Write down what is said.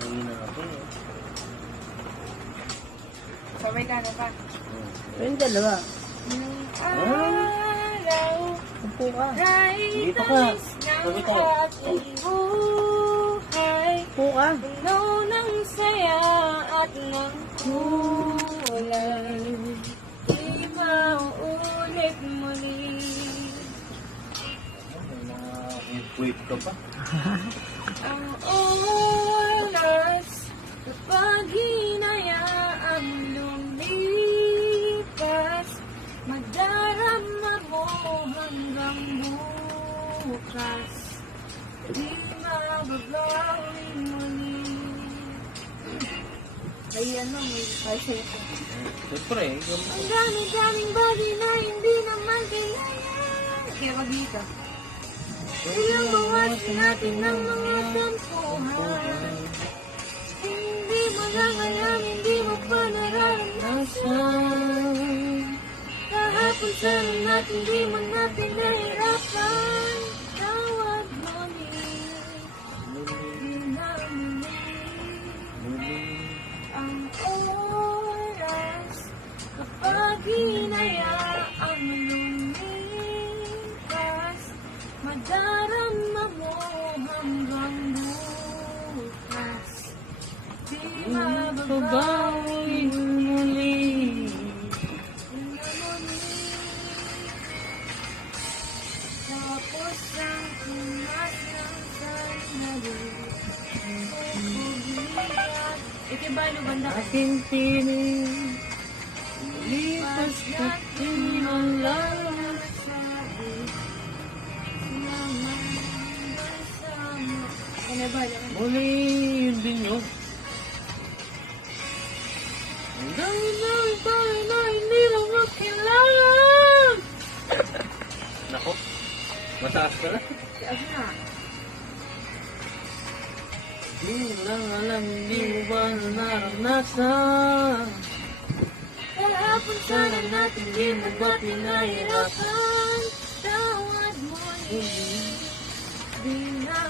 Hindi na ako eh. Sabay ka na pa. Yung dalawa. Araw, Upo ka. Dito ka. ng ating buhay. Upo ka. Puno ng saya at ng kulay. Di mauulit muli. May mga wait ka pa. Ang oras kapag hinayaang lumipas, madarama mo hanggang bukas. Di mababawi muli. Ay ano, may sa'yo ko. Siyempre, Ang dami-daming bagay na hindi naman kailangan. Kaya wag dito. Ilang bawasin natin ng mga tempuhan. Hindi mo lang alam, hindi mo pa nararanasan. Kahapon sana natin, di mo natin nahirapan. Tawag mo di na muli. Ang oras kapag hinayaang lumipas, madarama mo hanggang bukas. Di mababawi muli. tapos ang tumas ng sandali. Ikibalo banda ka. Aking piling. Lipas na tinalang. Ano ba? muli yun din yun. Ang dami-dami bagay na hindi naman kailangan. Nako, mataas ka na. Ano na? Di mo lang alam, hindi mo ba naranasan? Kahapon sana natin di mo ba pinahirapan? Tawad mo di na